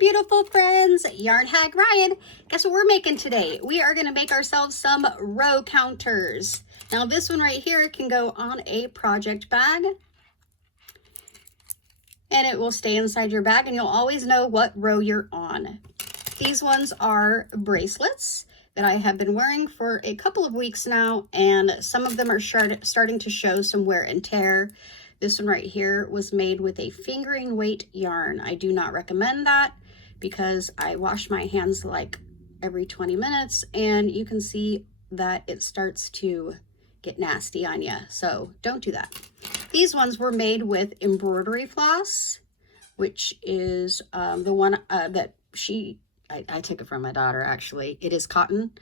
beautiful friends, YarnHagRyan. Guess what we're making today? We are going to make ourselves some row counters. Now this one right here can go on a project bag and it will stay inside your bag and you'll always know what row you're on. These ones are bracelets that I have been wearing for a couple of weeks now, and some of them are starting to show some wear and tear. This one right here was made with a fingering weight yarn. I do not recommend that because I wash my hands like every 20 minutes and you can see that it starts to get nasty on you. So don't do that. These ones were made with embroidery floss, which is the one that I took it from my daughter actually. It is cotton.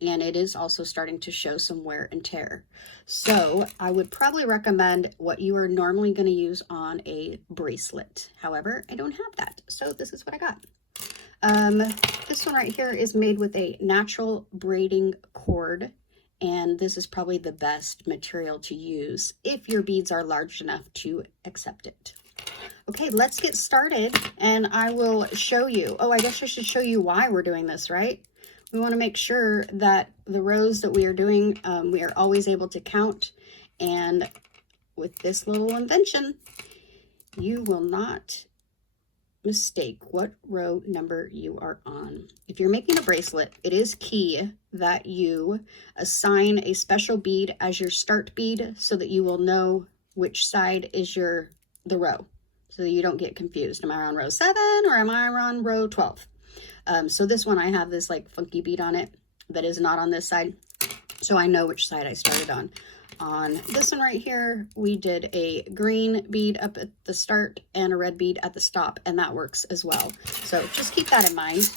And it is also starting to show some wear and tear. So I would probably recommend what you are normally going to use on a bracelet. However, I don't have that, so this is what I got. This one right here is made with a natural braiding cord, and this is probably the best material to use if your beads are large enough to accept it. Okay, let's get started, and I will show you. Oh, I guess I should show you why we're doing this, right? We want to make sure that the rows that we are doing, we are always able to count. And with this little invention, you will not mistake what row number you are on. If you're making a bracelet, it is key that you assign a special bead as your start bead so that you will know which side is the row, so that you don't get confused. Am I on row 7 or am I on row 12? So this one, I have this like funky bead on it that is not on this side. So I know which side I started on. On this one right here, we did a green bead up at the start and a red bead at the stop, and that works as well. So just keep that in mind.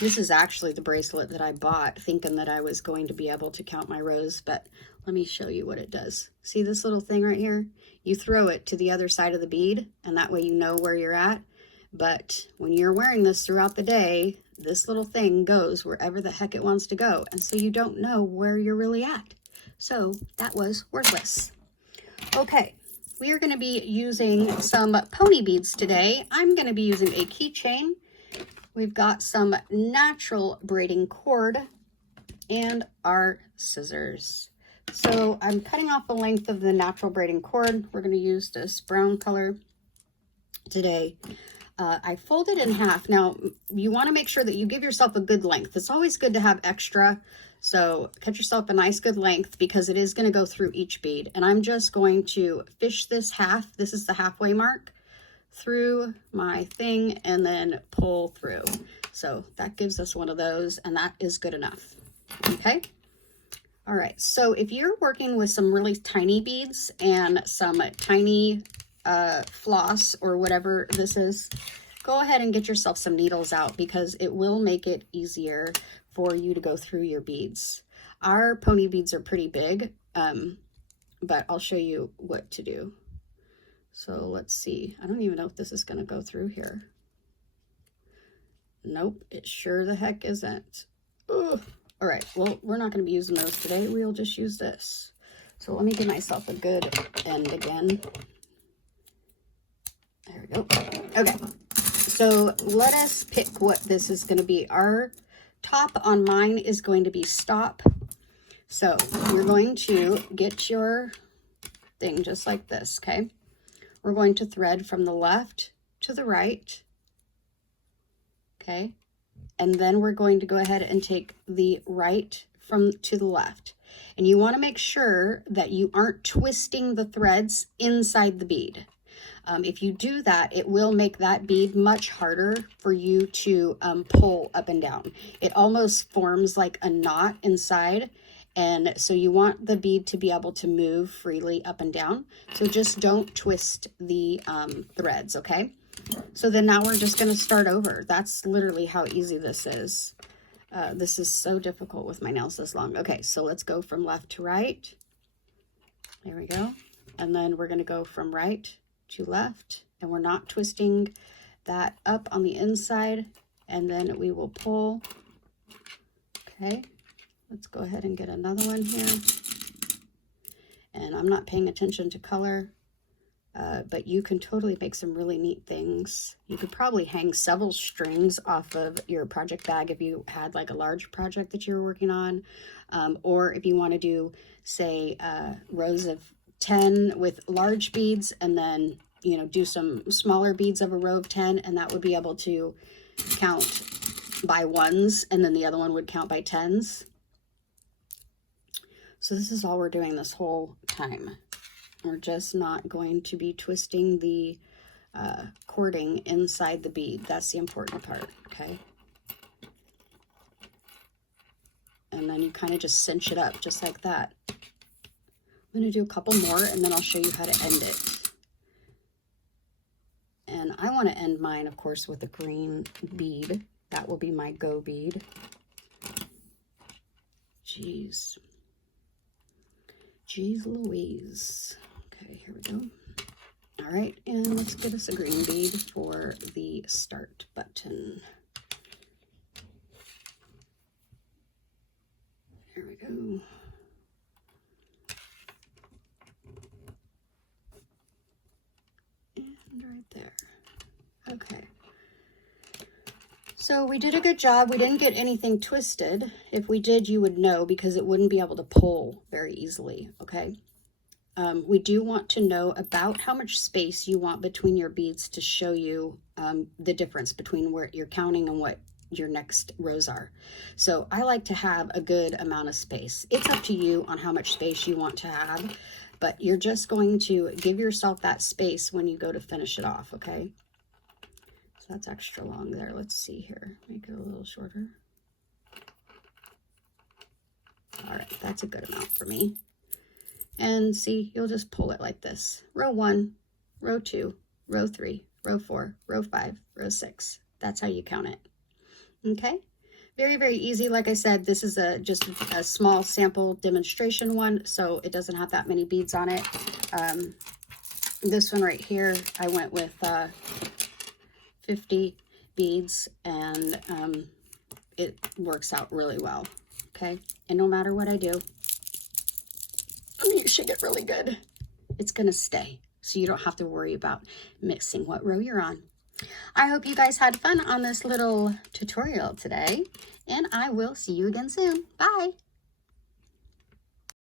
This is actually the bracelet that I bought thinking that I was going to be able to count my rows, but let me show you what it does. See this little thing right here? You throw it to the other side of the bead, and that way you know where you're at. But when you're wearing this throughout the day, this little thing goes wherever the heck it wants to go. And so you don't know where you're really at. So that was worthless. Okay, we are going to be using some pony beads today. I'm going to be using a keychain. We've got some natural braiding cord and our scissors. So I'm cutting off the length of the natural braiding cord. We're going to use this brown color today. I fold it in half. Now, you want to make sure that you give yourself a good length. It's always good to have extra. So cut yourself a nice good length because it is going to go through each bead. And I'm just going to fish this half. This is the halfway mark through my thing and then pull through. So that gives us one of those, and that is good enough. Okay. All right. So if you're working with some really tiny beads and some tiny floss or whatever this is, go ahead and get yourself some needles out because it will make it easier for you to go through your beads. Our pony beads are pretty big, but I'll show you what to do. So let's see. I don't even know if this is going to go through here. Nope, it sure the heck isn't. Ugh. All right, well, we're not going to be using those today. We'll just use this. So let me give myself a good end again. There we go. Okay, so let us pick what this is going to be. Our top on mine is going to be stop. So you're going to get your thing just like this, okay? We're going to thread from the left to the right, okay? And then we're going to go ahead and take the right to the left. And you want to make sure that you aren't twisting the threads inside the bead. If you do that, it will make that bead much harder for you to pull up and down. It almost forms like a knot inside, and so you want the bead to be able to move freely up and down. So just don't twist the threads, okay? So then now we're just going to start over. That's literally how easy this is. This is so difficult with my nails this long. Okay, so let's go from left to right. There we go. And then we're going to go from right to left, and we're not twisting that up on the inside, and then we will pull. Okay, let's go ahead and get another one here, and I'm not paying attention to color. but you can totally make some really neat things. You could probably hang several strings off of your project bag if you had like a large project that you were working on. Or if you want to do, say, rows of 10 with large beads, and then, you know, do some smaller beads of a row of 10, and that would be able to count by ones, and then the other one would count by tens. So this is all we're doing this whole time. We're just not going to be twisting the cording inside the bead. That's the important part, okay? And then you kind of just cinch it up just like that. I'm going to do a couple more, and then I'll show you how to end it. And I want to end mine, of course, with a green bead. That will be my go bead. Jeez. Jeez Louise. Okay, here we go. All right, and let's get us a green bead for the start button. There we go. And right there. Okay. So we did a good job. We didn't get anything twisted. If we did, you would know, because it wouldn't be able to pull very easily, okay? We do want to know about how much space you want between your beads to show you the difference between where you're counting and what your next rows are. So I like to have a good amount of space. It's up to you on how much space you want to have, but you're just going to give yourself that space when you go to finish it off, okay? So that's extra long there. Let's see here. Make it a little shorter. All right, that's a good amount for me. And see, you'll just pull it like this. Row 1, row 2, row 3, row 4, row 5, row 6. That's how you count it. Okay? Very, very easy. Like I said, this is just a small sample demonstration one, so it doesn't have that many beads on it. This one right here, I went with 50 beads, and it works out really well. Okay? And no matter what I do, you should get really good. It's going to stay, so you don't have to worry about mixing what row you're on. I hope you guys had fun on this little tutorial today, and I will see you again soon. Bye.